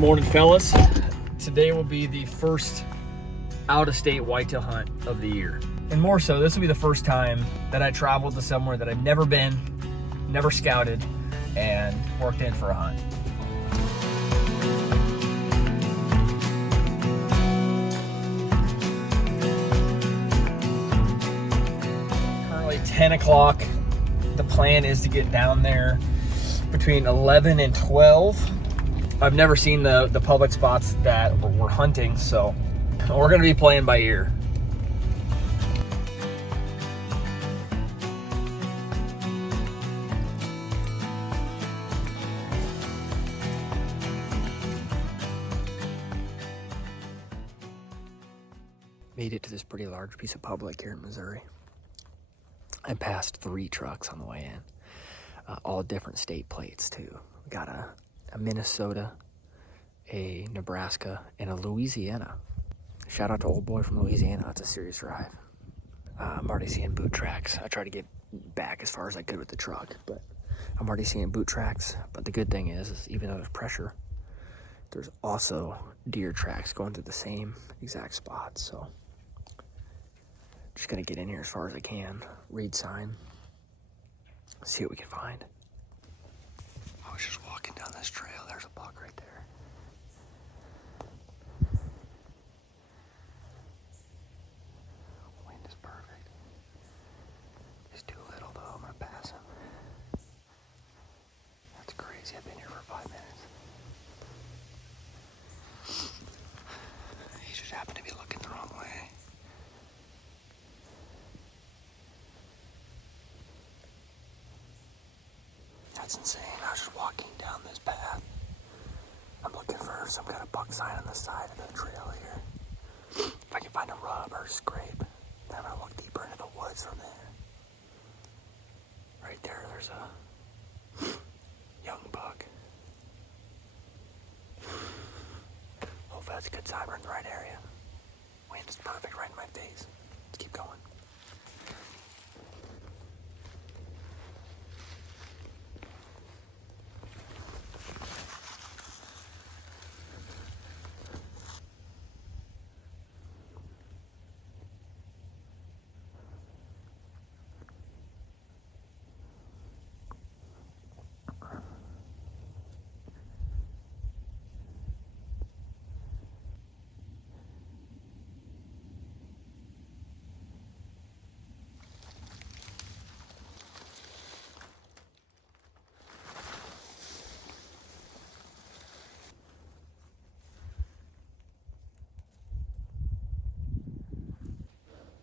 Morning, fellas. Today will be the first out-of-state whitetail hunt of the year. And more so, this will be the first time that I traveled to somewhere that I've never been, never scouted, and worked in for a hunt. Currently 10 o'clock. The plan is to get down there between 11 and 12. I've never seen the public spots that we're hunting, so we're gonna be playing by ear. Made it to this pretty large piece of public here in Missouri. I passed 3 trucks on the way in, all different state plates too. We got a Minnesota, a Nebraska, and a Louisiana. Shout out to old boy from Louisiana. That's a serious drive. I'm already seeing boot tracks. I tried to get back as far as I could with the truck, but I'm already seeing boot tracks. But the good thing is even though there's pressure, there's also deer tracks going through the same exact spot. So just gonna get in here as far as I can, read sign, see what we can find. I was just walking down this trail. There's a buck right there. Wind is perfect. He's too little though. I'm gonna pass him. That's crazy. I've been here for 5 minutes. He just happened to be looking the wrong way. That's insane. I was just walking down this path. I'm looking for some kind of buck sign on the side of the trail here. If I can find a rub or a scrape, then I'm gonna look deeper into the woods from there. Right there, there's a young buck. Hopefully that's a good sign. We're in the right area. Wind is perfect right in my face. Let's keep going.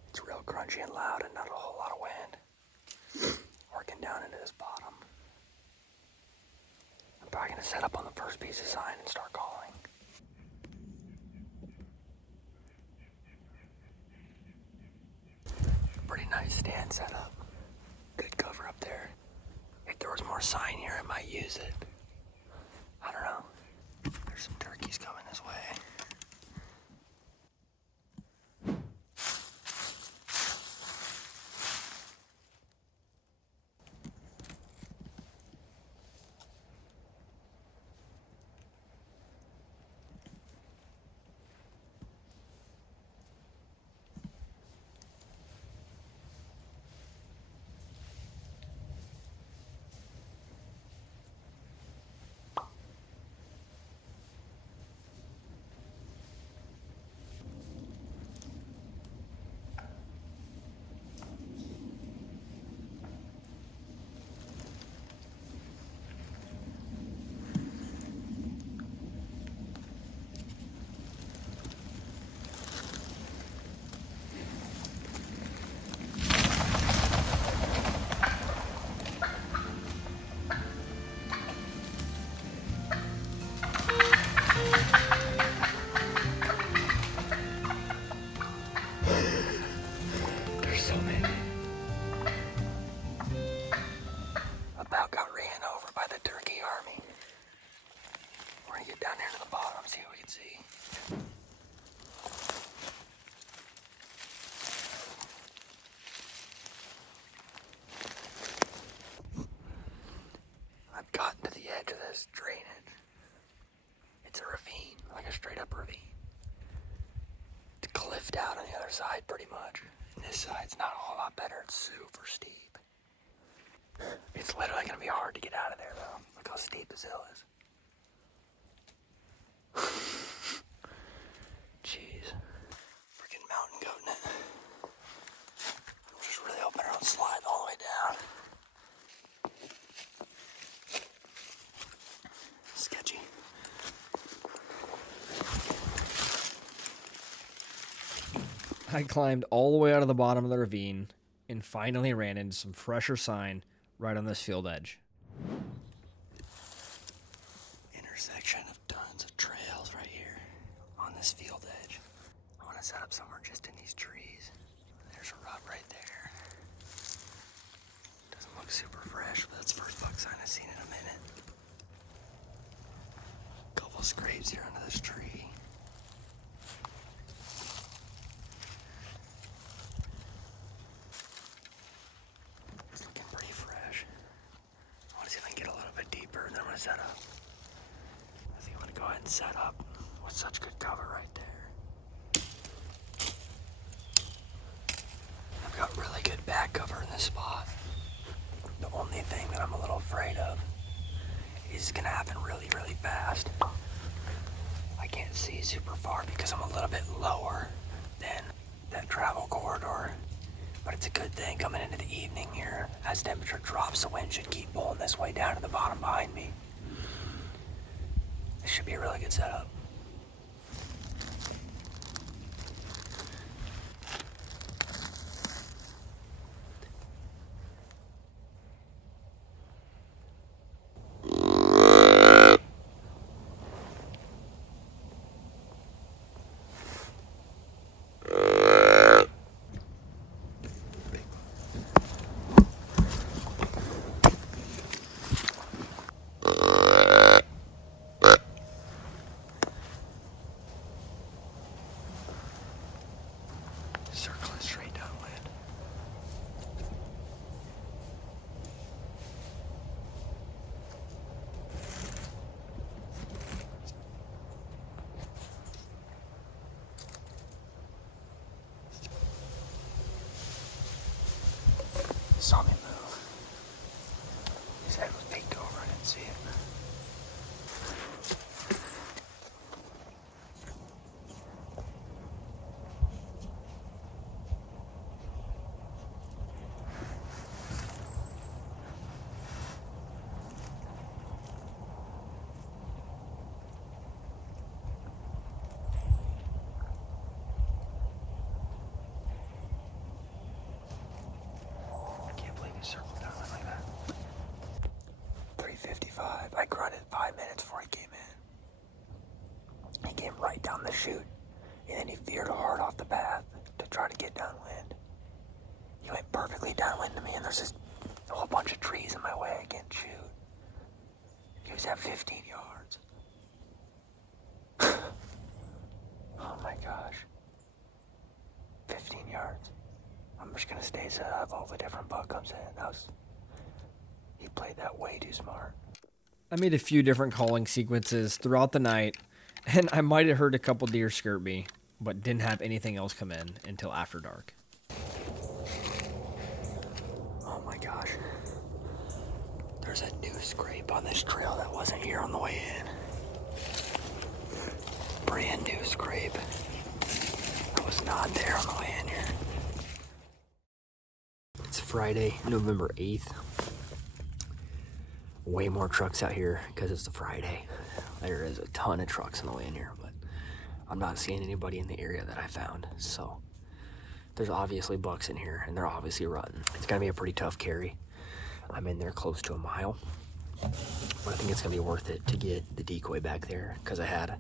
It's real crunchy and loud and not a whole lot of wind. Working down into this bottom. I'm probably gonna set up on the first piece of sign and start calling. Pretty nice stand setup. Good cover up there. If there was more sign here, I might use it. I don't know. There's some turkeys coming this way. Gotten to the edge of this drainage. It's a ravine. straight up ravine. It's cliffed out on the other side pretty much. And this side's not a whole lot better. It's super steep. It's literally going to be hard to get out of there though. Look how steep this hill is. Jeez. Freaking mountain goating it. I'm just really hoping I don't slide all the way down. Sketchy. I climbed all the way out of the bottom of the ravine and finally ran into some fresher sign right on this field edge. Intersection of tons of trails right here on this field edge. I want to set up somewhere just in these trees. There's a rut right there. Doesn't look super fresh, but that's the first buck sign I've seen in a minute. Couple scrapes here under this tree. It's looking pretty fresh. I want to see if I can get a little bit deeper, and then I'm going to set up. I think I'm going to go ahead and set up with such good cover right there. I've got really good back cover in this spot. The only thing that I'm a little afraid of is going to happen really, really fast. I can't see super far because I'm a little bit lower than that travel corridor. But it's a good thing coming into the evening here. As temperature drops, the wind should keep pulling this way down to the bottom behind me. This should be a really good setup. Circling straight downwind. Saw me move. His head was peeked over. I didn't see it. Circle down like that. 3:55. I grunted 5 minutes before he came in. He came right down the chute, and then he veered hard off the path to try to get downwind. He went perfectly downwind to me, and there's just a whole bunch of trees in my way. I can't shoot. He was at 15 yards. Oh my gosh. 15 yards. I'm just gonna stay set up. All the different buck comes in. He played that way too smart. I made a few different calling sequences throughout the night, and I might have heard a couple deer skirt me, but didn't have anything else come in until after dark. Oh my gosh. There's a new scrape on this trail that wasn't here on the way in. Brand new scrape. That was not there on the way in here. It's Friday, November 8th. Way more trucks out here because it's a Friday. There is a ton of trucks on the way in here, but I'm not seeing anybody in the area that I found. So there's obviously bucks in here, and they're obviously rutting. It's gonna be a pretty tough carry. I'm in there close to a mile, but I think it's gonna be worth it to get the decoy back there because I had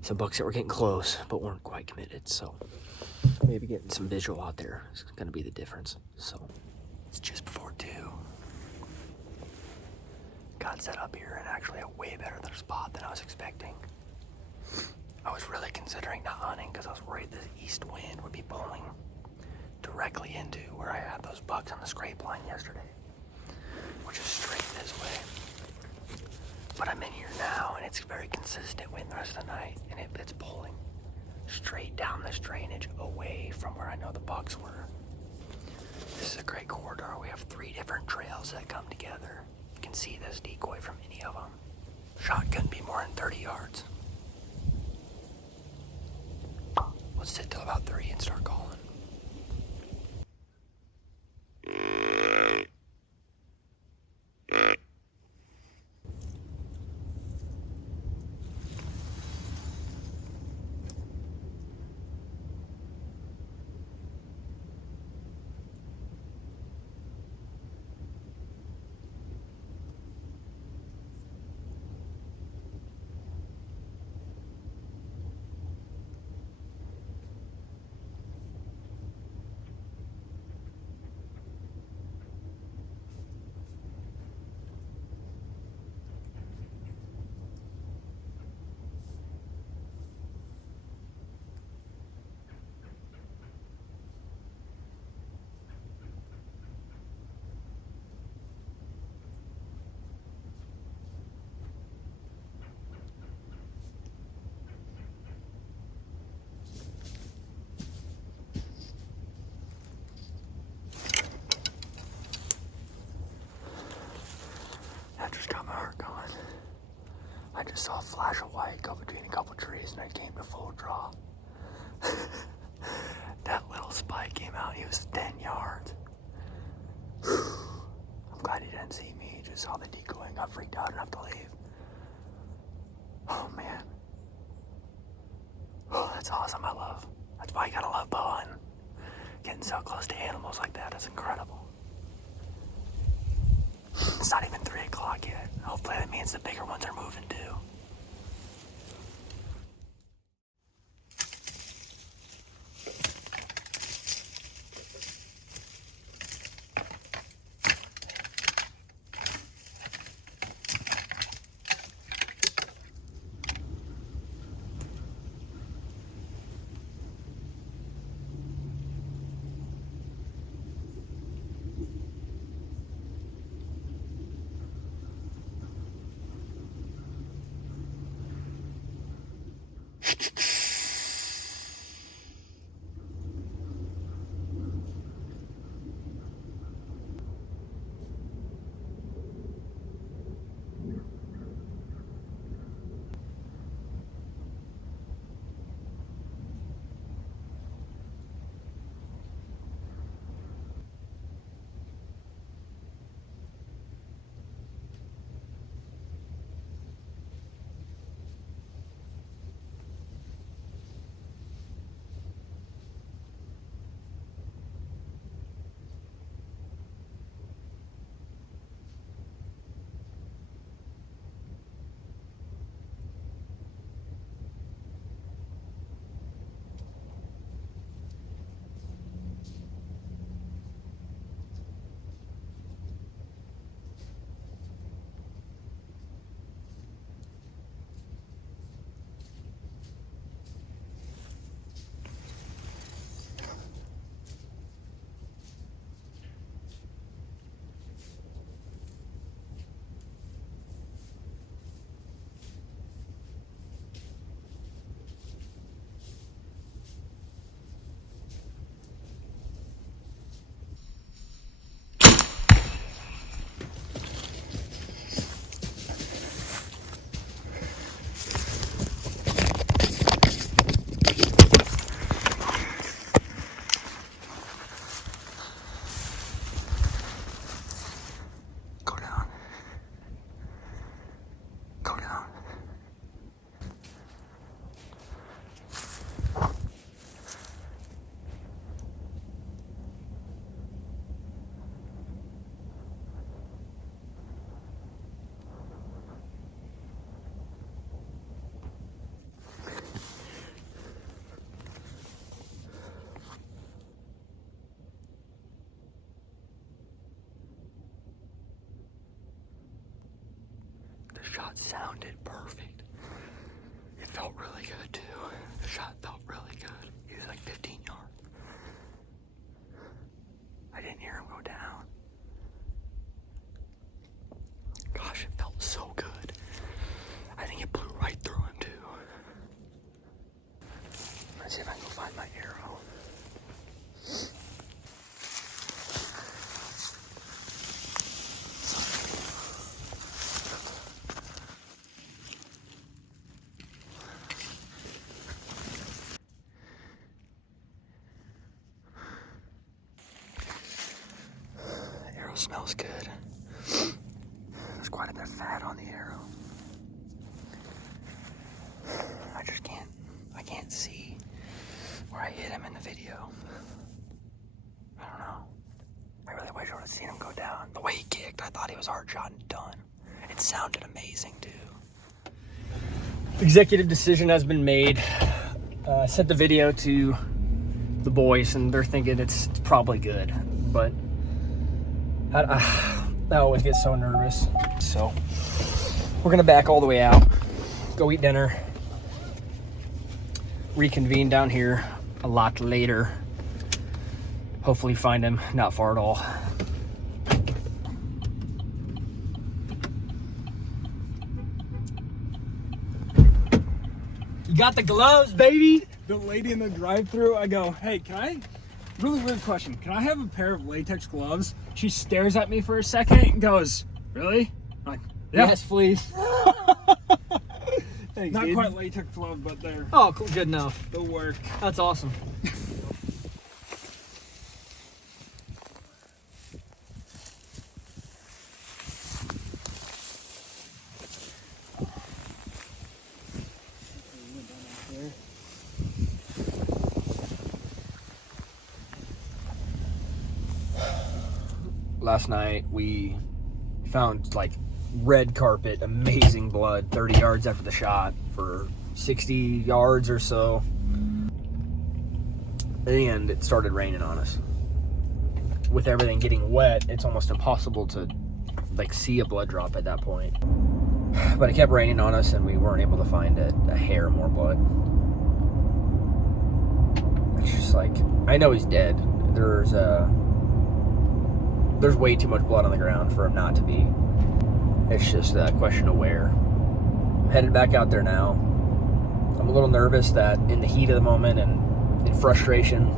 some bucks that were getting close but weren't quite committed. So maybe getting some visual out there is gonna be the difference. So it's just before 2. Got set up here in actually a way better spot than I was expecting. I was really considering not hunting because I was worried the east wind would be pulling directly into where I had those bucks on the scrape line yesterday, which is straight this way. But I'm in here now, and it's very consistent wind the rest of the night, and straight down this drainage away from where I know the bucks were. This is a great corridor. We have 3 different trails that come together. You can see this decoy from any of them. Shot couldn't be more than 30 yards. Let's sit till about 3 and start calling. That just got my heart going. I just saw a flash of white go between a couple trees and I came to full draw. That little spike came out, he was 10 yards. I'm glad he didn't see me, he just saw the decoy and got freaked out enough to leave. Oh man. Oh, that's awesome, that's why you gotta love bowhunting. Getting so close to animals like that is incredible. It's not even 3 o'clock yet. Hopefully that means the bigger ones are moving too. Shot sounded perfect. It felt really good too. The shot felt really good. He was like 15 yards. I didn't hear him go down. Gosh, it felt so good. I think it blew right through him too. Let's see if I can find my arrow. The arrow smells good. There's quite a bit of fat on the arrow. I can't see where I hit him in the video. I don't know. I really wish I would have seen him go down. The way he kicked, I thought he was hard shot and done. It sounded amazing too. Executive decision has been made. I sent the video to the boys and they're thinking it's probably good, but I always get so nervous. So we're gonna back all the way out, go eat dinner, reconvene down here a lot later. Hopefully find him not far at all. You got the gloves, baby? The lady in the drive-thru, I go, hey, really weird question, can I have a pair of latex gloves? She stares at me for a second and goes, really? I'm like, yeah. Yes, please. Thanks, not dude. Quite latex gloves, but they're... Oh, cool. Good enough. They'll work. That's awesome. Last night we found like red carpet, amazing blood 30 yards after the shot for 60 yards or so, and it started raining on us. With everything getting wet, it's almost impossible to like see a blood drop at that point, but it kept raining on us and we weren't able to find a hair more blood. It's just like, I know he's dead. There's way too much blood on the ground for him not to be. It's just a question of where. I'm headed back out there now. I'm a little nervous that in the heat of the moment and in frustration,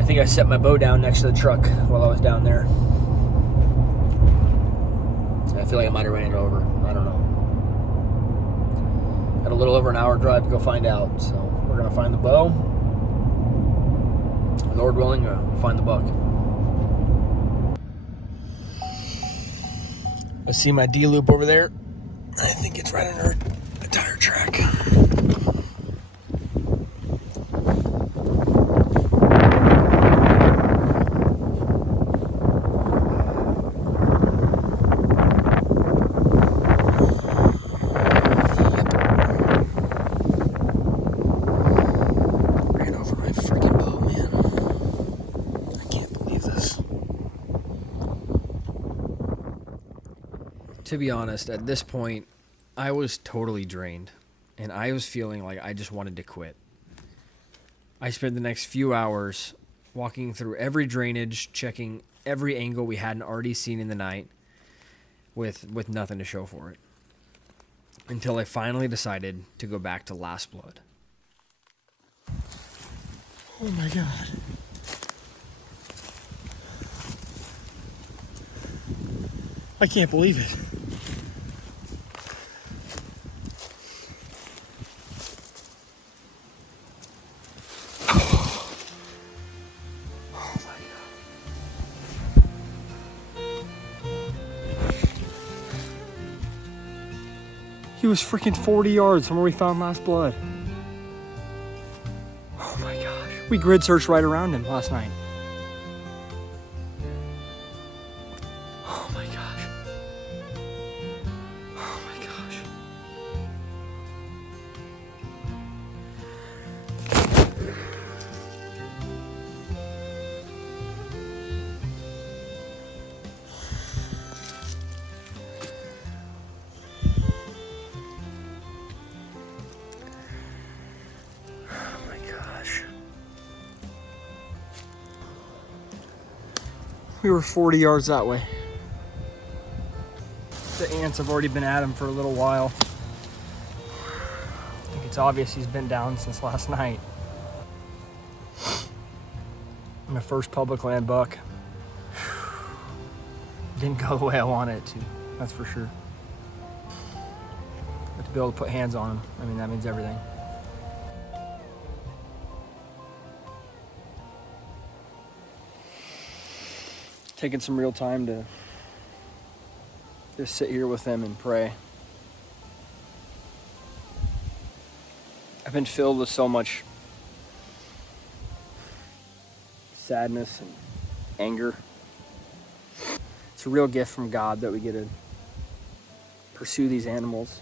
I think I set my bow down next to the truck while I was down there. I feel like I might have ran it over. I don't know. Got a little over an hour drive to go find out. So we're gonna find the bow. Lord willing, we'll find the buck. I see my D-loop over there. I think it's right under a tire track. Ran over my freaking bow, man. I can't believe this. To be honest, at this point, I was totally drained, and I was feeling like I just wanted to quit. I spent the next few hours walking through every drainage, checking every angle we hadn't already seen in the night, with nothing to show for it, until I finally decided to go back to Last Blood. Oh my God. I can't believe it. He was freaking 40 yards from where we found Last Blood. Oh my gosh. We grid searched right around him last night. Oh my gosh. Oh my gosh. We were 40 yards that way. The ants have already been at him for a little while. I think it's obvious he's been down since last night. My first public land buck. Didn't go the way I wanted it to, that's for sure. But to be able to put hands on him, I mean, that means everything. Taking some real time to just sit here with them and pray. I've been filled with so much sadness and anger. It's a real gift from God that we get to pursue these animals